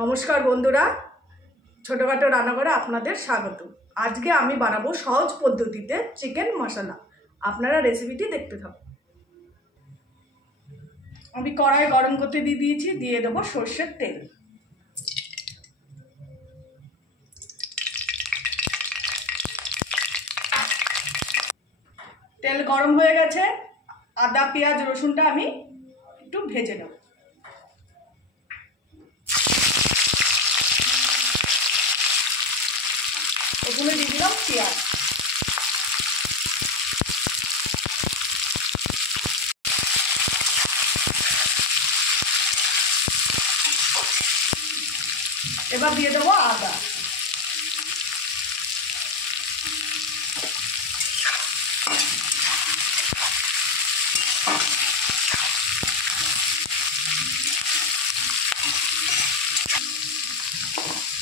নমস্কার বন্ধুরা, ছোটখাটো রান্নাঘরে আপনাদের স্বাগত। আজকে আমি বানাবো সহজ পদ্ধতিতে চিকেন মশলা। আপনারা রেসিপিটি দেখতে থাকুন। আমি কড়াই গরম করতে দিয়েছি, দিয়ে দেবো সর্ষের তেল। তেল গরম হয়ে গেছে, আদা পেঁয়াজ রসুনটা আমি একটু ভেজে নেব। প্রথমে দিয়ে দিলাম পেঁয়াজ, এবার দিয়ে দেবো আদা,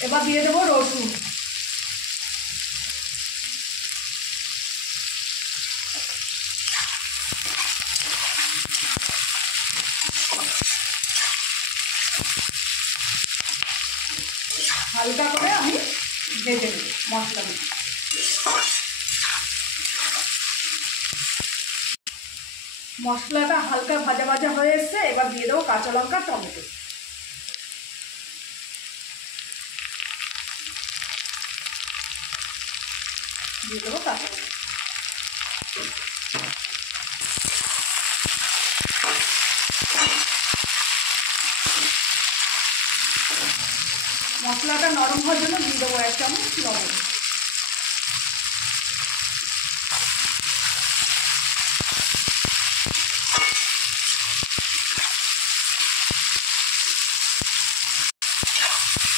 এবার দিয়ে দেবো রসুন, হালকা করে আমি ভেজে নেব মশলাগুলো। মশলাটা হালকা ভাজা ভাজা হয়ে এসছে, এবার দিয়ে দেবো কাঁচা লঙ্কা টমেটো। দিয়ে দেবো কাঁচা লঙ্কা। মশলাটা নরম হওয়ার জন্য দিয়ে দেবো 1 চামচ লবণ।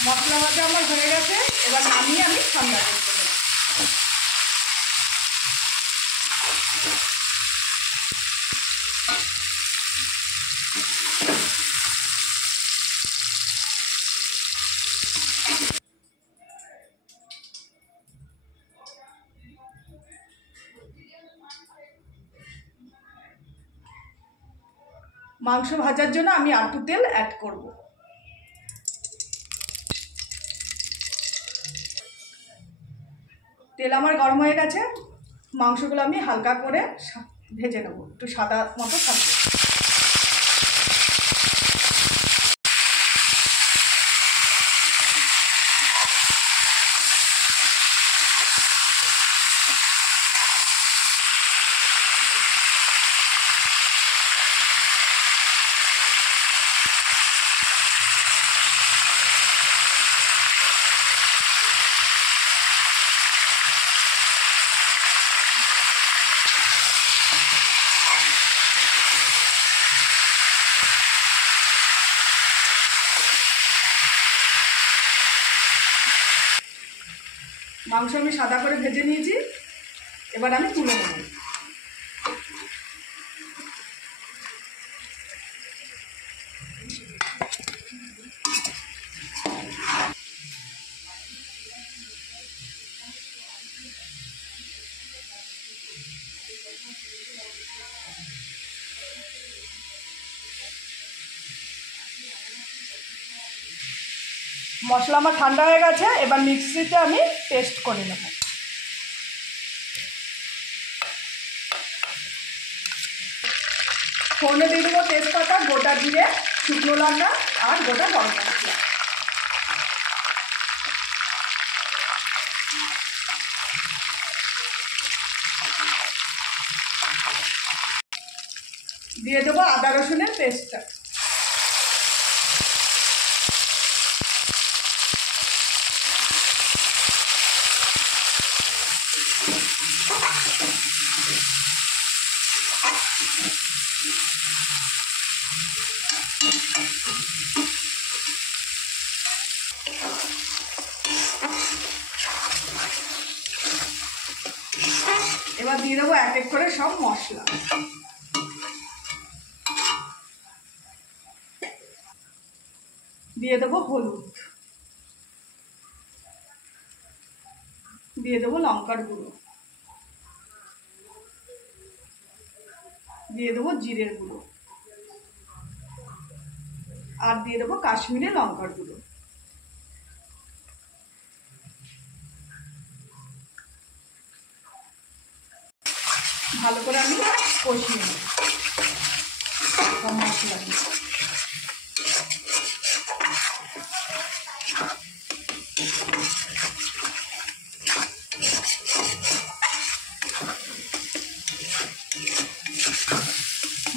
মশলা ভাজা আমার হয়ে গেছে, এবার নামিয়ে আমি ঠান্ডা করতে দেবো। মাংস ভাজার জন্য আমি একটু তেল অ্যাড করব। তেল আমার গরম হয়ে গেছে, মাংসগুলো আমি হালকা করে ভেজে নেব, একটু সাদা মতো থাকবে। মাংস আমি সাদা করে ভেজে নিয়েছি, এবার আমি তুলে নেব। মশলা আমার ঠান্ডা হয়ে গেছে, এবার মিক্সিতে আমি পেস্ট করে নেব। ফোড়নে দিয়ে দেবো তেজপাতা, গোটা জিরে, শুকনো লঙ্কা আর গোটা গরম মশলা। দিয়ে দেবো আদা রসুনের পেস্টটা। এবার দিয়ে দেবো এক এক করে সব মশলা। দিয়ে দেবো হলুদ, দিয়ে দেবো লঙ্কার গুঁড়ো, দিয়ে দেবো জিরের গুঁড়ো, আর দিয়ে দেবো কাশ্মীরি লঙ্কার গুঁড়ো। ভালো করে আমি কষিয়ে নেব মশলা দিয়ে।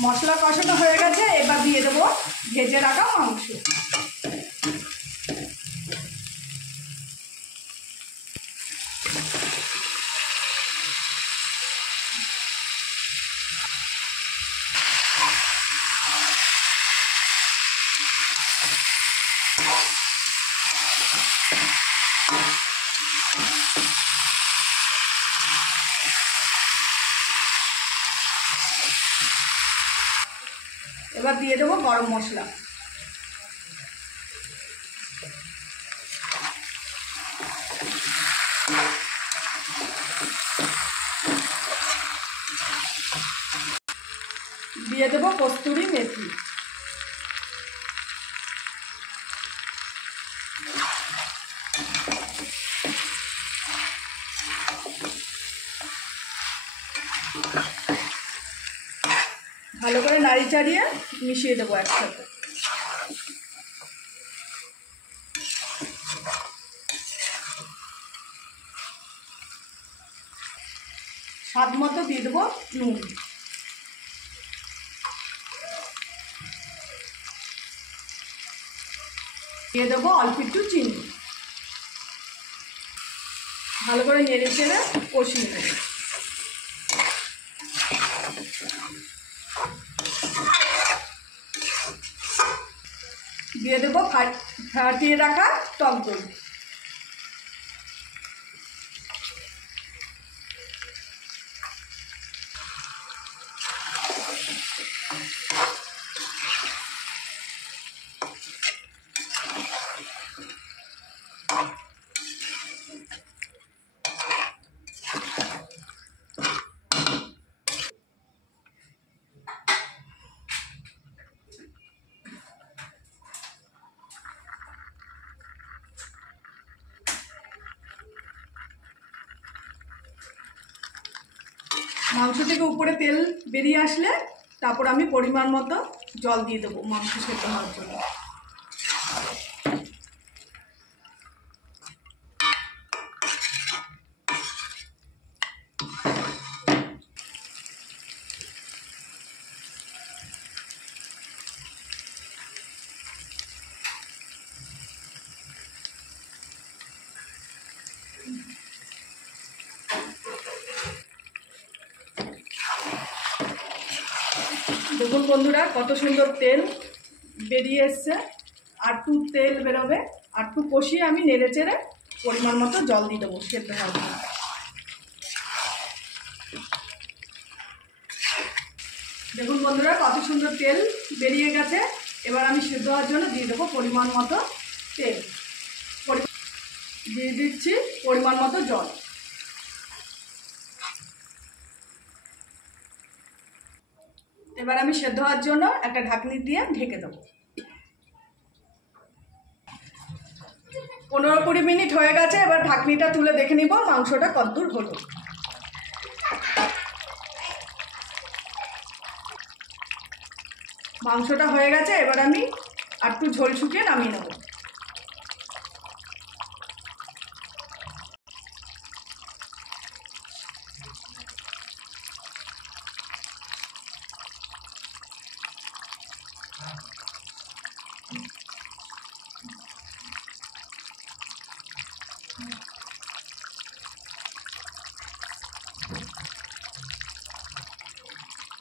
মশলা কষানো হয়ে গেছে, এবার দিয়ে দেবো ভেজে রাখা মাংস। এবার দিয়ে দেবো গরম মশলা। দিয়ে দেবো কস্তুরি মেথি। ভালো করে নাড়ি চাড়িয়ে মিশিয়ে দেবো একসাথে। স্বাদ মতো দিয়ে দেবো নুন। দিয়ে দেবো অল্প একটু চিনি। ভালো করে নেড়ে চেড়ে কষিয়ে নেব। দিয়ে দেবো ফাটিয়ে রাখা টক দই। মাংস থেকে উপরে তেল বেরিয়ে আসলে তারপর আমি পরিমাণ মতো জল দিয়ে দেবো মাংস সেদ্ধ হওয়ার জন্য। দেখুন বন্ধুরা কত সুন্দর তেল বেরিয়ে এসছে। আর একটু তেল বেরোবে, আর একটু কষিয়ে আমি নেড়ে চেড়ে পরিমাণ মতো জল দিয়ে দেবো সেদ্ধ হওয়ার জন্য। দেখুন বন্ধুরা কত সুন্দর তেল বেরিয়ে গেছে। এবার আমি সেদ্ধ হওয়ার জন্য দিয়ে দেবো পরিমাণ মতো তেল, দিয়ে দিচ্ছি পরিমাণ মতো জল। এবার আমি সেদ্ধ হওয়ার জন্য একটা ঢাকনি দিয়ে ঢেকে দেবো। 15-20 মিনিট হয়ে গেছে। এবার ঢাকনিটা তুলে দেখে নিব মাংসটা কতদূর হলো। মাংসটা হয়ে গেছে, এবার আমি আর একটু ঝোল শুকিয়ে নামিয়ে নেব।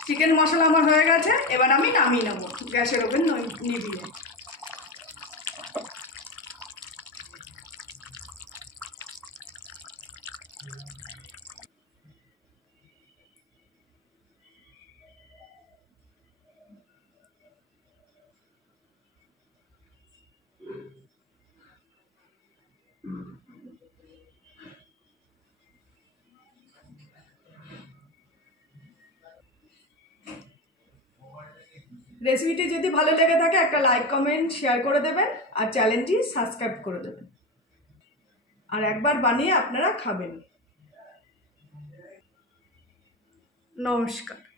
চিকেন মশলা আমার হয়ে গেছে, এবার আমি নামিয়ে নেব গ্যাসের ওভেন নিভিয়ে। রেসিপিটি যদি ভালো লেগে থাকে একটা লাইক কমেন্ট শেয়ার করে দেবেন, আর চ্যানেলটি সাবস্ক্রাইব করে দেবেন, আর একবার বানিয়ে আপনারা খাবেন। নমস্কার।